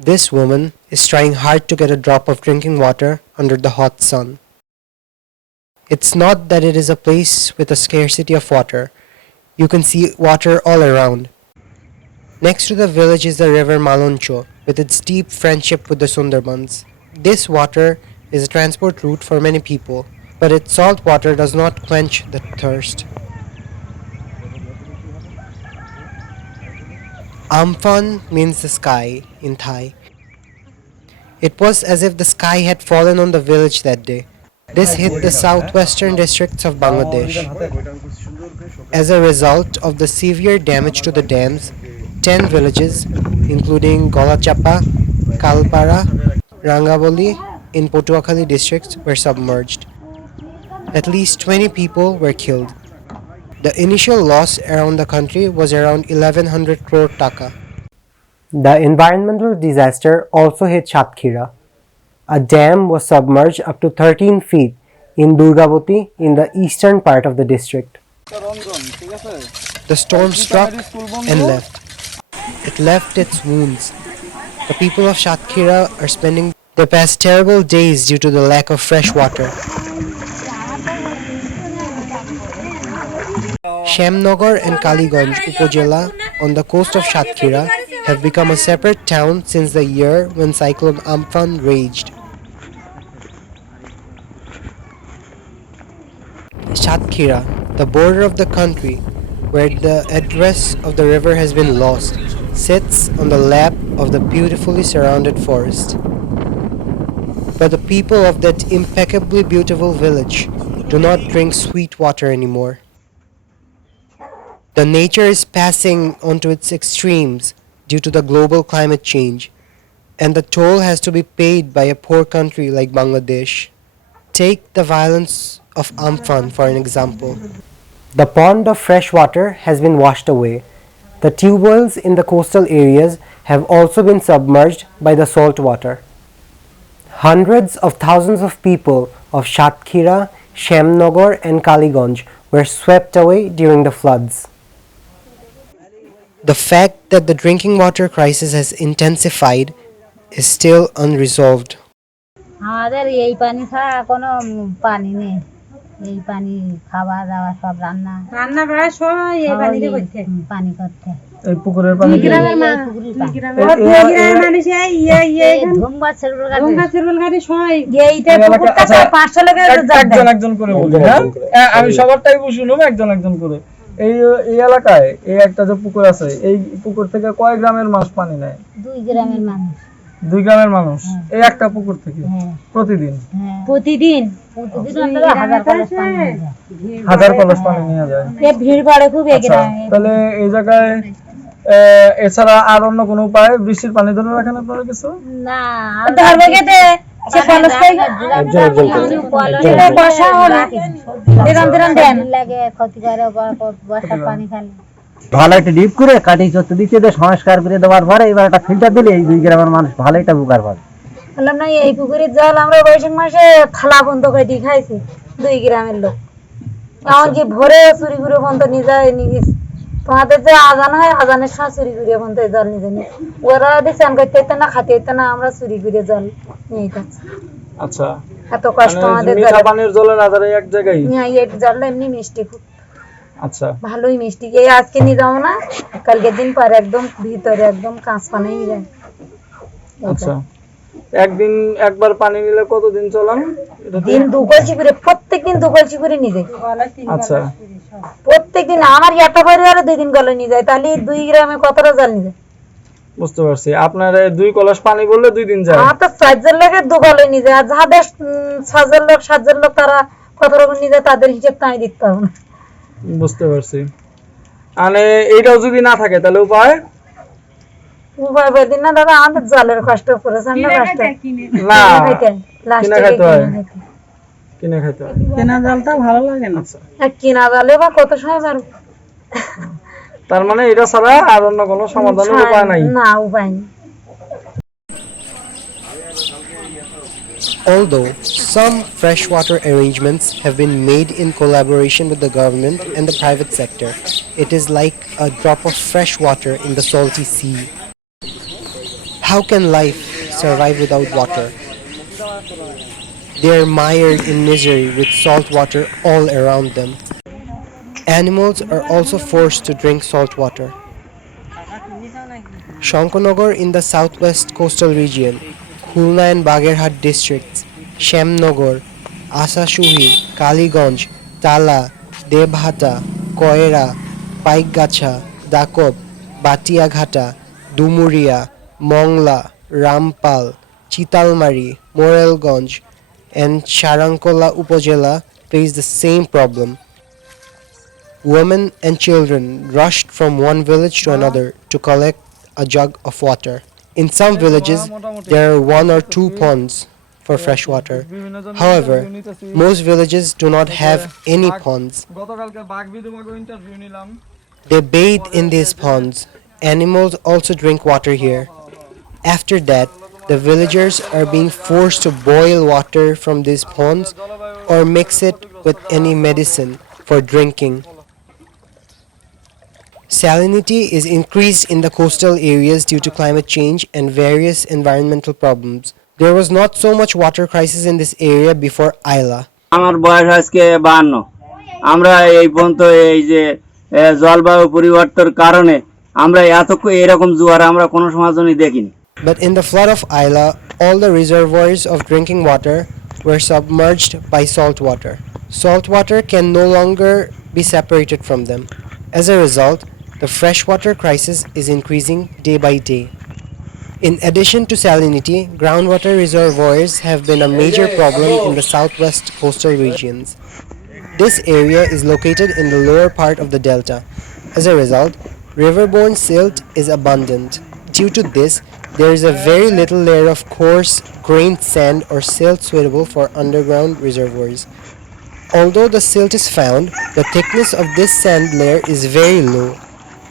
This woman is trying hard to get a drop of drinking water under the hot sun. It's not that it is a place with a scarcity of water. You can see water all around. Next to the village is the river Maloncho with its deep friendship with the Sundarbans. This water is a transport route for many people, but its salt water does not quench the thirst. Amphan means the sky in Thai. It was as if the sky had fallen on the village that day. This hit the southwestern districts of Bangladesh. As a result of the severe damage to the dams, 10 villages, including Galachipa, Kalapara, Rangabali in Patuakhali districts were submerged. At least 20 people were killed. The initial loss around the country was around 1100 crore taka. The environmental disaster also hit Shatkhira. A dam was submerged up to 13 feet in Durgavati in the eastern part of the district. The storm struck and left. It left its wounds. The people of Shatkhira are spending their past terrible days due to the lack of fresh water. Shamnagar and Kaliganj Upazila on the coast of Shatkhira have become a separate town since the year when cyclone Amphan raged. Shatkhira, the border of the country where the address of the river has been lost, sits on the lap of the beautifully surrounded forest. But the people of that impeccably beautiful village do not drink sweet water anymore. The nature is passing onto its extremes due to the global climate change, and the toll has to be paid by a poor country like Bangladesh. Take the violence of Amphan for an example. The pond of fresh water has been washed away. The tube wells in the coastal areas have also been submerged by the salt water. Hundreds of thousands of people of Shatkhira, Shamnagar and Kaliganj were swept away during the floods. The fact that the drinking water crisis has intensified is still unresolved. আমাদের এই পানি ছাড়া কোনো পানি নেই এই পানি খাওয়া দাওয়া সব রান্না করা সব এই পানিতে করতে পানি করতে এই পুকুরের পানি গ্রামের মানুষ ধুমবা গাড়ি সবাই এইটা পুকুরটা 500 লোকের একজন করে বলি হ্যাঁ আমি সবারটাই শুনুম একজন করে এই এলাকায় এই একটা যে পুকুর আছে এই পুকুর থেকে কয় গ্রামের মানুষ পানি নেয় 2 গ্রামের মানুষ এই একটা পুকুর থেকে প্রতিদিন আমরা 1000 কলস পানি নিয়ে যায় ভিড় পড়ে খুব এই গ্রামে তাহলে এই জায়গায় এছাড়া আর অন্য কোনো উপায় বৃষ্টির পানি ধরে রাখেন আপনারা কিছু না ধরবে কেটে সে কলস এটা বর্ষা হলে দিন দেন লাগে ক্ষতি করে বর্ষা পানি খালে ভালো একটা ডিপ করে কাটি চত্ব দিতে দে সংস্কার করে দেওয়ার পরে এবার একটা ফিল্টার দিলে এই 2 গ্রামের মানুষ ভালো একটা উপকার পাবে বললাম না এই পুকুরের জল আমরা বৈশাখ মাসে থালা বন্ধ করে দিয়ে খাইছি 2 গ্রামের লোক এমনকি ভোরে চুরি করে বন্ধ নিয়ে যায় নিয়ে তোমাদের যে আজান হয় আজানের সময় চুরি করে বন্ধ জল নিয়ে যায় ওরা চান করতে হতো না খাতে হতো না আমরা চুরি করে জল নিয়ে যাচ্ছি আচ্ছা এত কষ্ট আমাদের মিঠা পানির জলের আধারে এক জায়গায় হ্যাঁ এই জলটা এমনি মিষ্টি খুব আচ্ছা ভালোই মিষ্টি এই আজকে নিয়ে যাও না কালকে দিন পর একদম ভিতরে একদম কাঁচ পানি যায় আচ্ছা একদিন একবার পানি নিলে কতদিন চলাম দিন 2 কলসি করে প্রত্যেকদিন 2 কলসি করে নিয়ে যায় আচ্ছা প্রত্যেকদিন আমার একটা পরিবারে 2 দিন গলে নিয়ে যায় তাহলে 2 গ্রামে কতটা জল নিয়ে যায় বুঝতে পারছি আপনার 2 কলস পানি বললে 2 দিন যায় তো 4000 লোকে 2 গলে নিয়ে যায় আর যাদের 6000 লোক 7000 লোক তারা কত রকম নিয়ে যায় তাদের হিসাব তো আমি দিতে পারবো না বুঝতে পারছি মানে এইটাও যদি না থাকে তাহলে উপায় বদিন না দাদা আমাদের জলের কষ্ট পড়েছে আমরা কষ্ট না লাস্টে খাইতে হয় কিনে খাইতে হয় কেনা জলটা ভালো লাগে না কিনা জলে বা কত সময় পারবো তার মানে এটা ছাড়া আর অন্য কোনো সমাধানের উপায় নাই না উপায় নেই Although some freshwater arrangements have been made in collaboration with the government and the private sector, it is like a drop of fresh water in the salty sea. How can life survive without water? They are mired in misery with salt water all around them. Animals are also forced to drink salt water. Shankonagar in the southwest coastal region, Khulna and Bagherhat districts, Shyamnagar, Asashuhi, Kaliganj, Tala, Debhata, Koira, Paikgacha, Dakob, Batiaghata, Dumuria, Mongla, Rampal, Chitalmari, Morelganj, and Sharankola Upazila face the same problem. Women and children rushed from one village to another to collect a jug of water. In some villages, there are one or two ponds for fresh water. However, most villages do not have any ponds. They bathe in these ponds. Animals also drink water here. After that, the villagers are being forced to boil water from these ponds or mix it with any medicine for drinking. Salinity is increased in the coastal areas due to climate change and various environmental problems. There was not so much water crisis in this area before Ayla. আমার বয়স আজকে 52। আমরা এই পর্যন্ত এই যে জলবায়ু পরিবর্তনের কারণে আমরা এরকম জোয়ার আমরা কোনো সমাজই দেখিনি। But in the flood of Ayla, all the reservoirs of drinking water were submerged by salt water. Salt water can no longer be separated from them. As a result, the freshwater crisis is increasing day by day. In addition to salinity, groundwater reservoirs have been a major problem in the southwest coastal regions. This area is located in the lower part of the delta. As a result, riverborne silt is abundant. Due to this, there is a very little layer of coarse, grained sand or silt suitable for underground reservoirs. Although the silt is found, the thickness of this sand layer is very low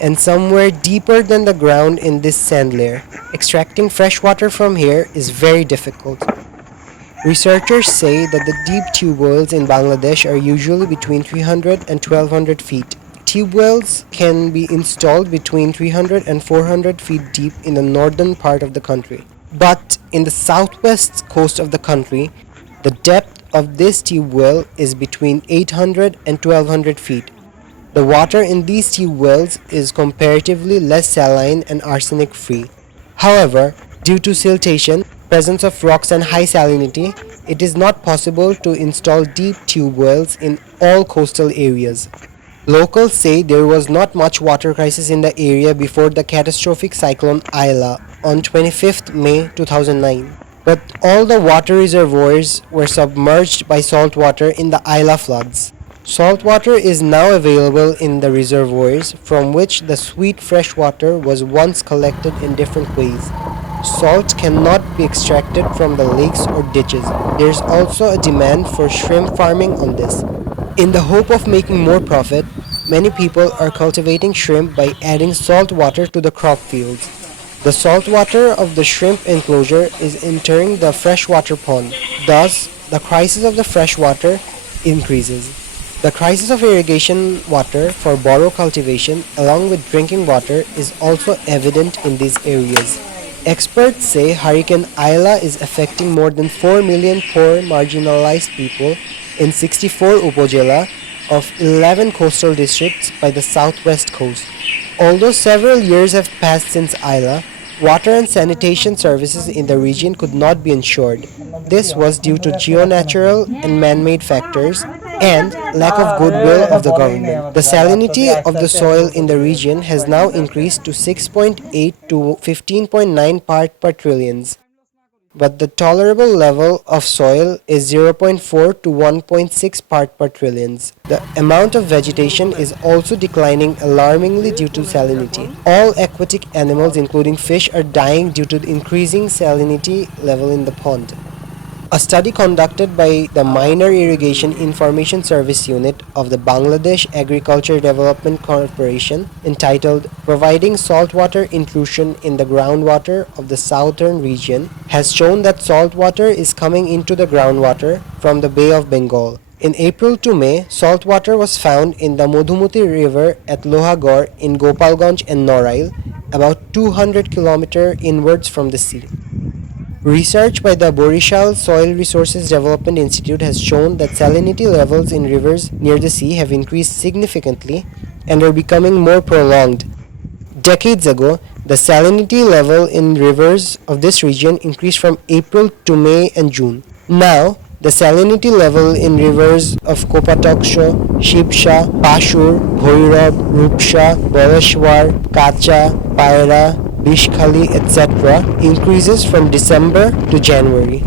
and somewhere deeper than the ground in this sand layer. Extracting fresh water from here is very difficult. Researchers say that the deep tube wells in Bangladesh are usually between 300 and 1200 feet. Tube wells can be installed between 300 and 400 feet deep in the northern part of the country. But in the southwest coast of the country, the depth of this tube well is between 800 and 1200 feet. The water in these tube wells is comparatively less saline and arsenic free. However, due to siltation, presence of rocks and high salinity, it is not possible to install deep tube wells in all coastal areas. Locals say there was not much water crisis in the area before the catastrophic cyclone Ayla on 25th May 2009. But all the water reservoirs were submerged by salt water in the Ayla floods. Salt water is now available in the reservoirs from which the sweet fresh water was once collected in different ways. Salt cannot be extracted from the lakes or ditches. There is also a demand for shrimp farming on this. In the hope of making more profit, many people are cultivating shrimp by adding salt water to the crop fields. The salt water of the shrimp enclosure is entering the freshwater pond. Thus, the crisis of the fresh water increases. The crisis of irrigation water for borrow cultivation along with drinking water is also evident in these areas. Experts say Hurricane Ayla is affecting more than 4 million poor marginalized people in 64 upazila of 11 coastal districts by the southwest coast. Although several years have passed since Ayla, water and sanitation services in the region could not be ensured. This was due to geonatural and man-made factors and lack of goodwill of the government. The salinity of the soil in the region has now increased to 6.8 to 15.9 part per trillions. But the tolerable level of soil is 0.4 to 1.6 part per trillions. The amount of vegetation is also declining alarmingly due to salinity. All aquatic animals including fish are dying due to the increasing salinity level in the pond. A study conducted by the Minor Irrigation Information Service Unit of the Bangladesh Agriculture Development Corporation, entitled Providing Saltwater Intrusion in the Groundwater of the Southern Region, has shown that saltwater is coming into the groundwater from the Bay of Bengal. In April to May, saltwater was found in the Modhumuti River at Lohagor in Gopalganj and Norail, about 200 km inwards from the sea. Research by the Borishal Soil Resources Development Institute has shown that salinity levels in rivers near the sea have increased significantly and are becoming more prolonged. Decades ago, the salinity level in rivers of this region increased from April to May and June. Now, the salinity level in rivers of Kopataksha, Shibsha, Pashur, Bhoirab, Rupsha, Balashwar, Kacha, Paira, Bishkhali, etc. increases from December to January.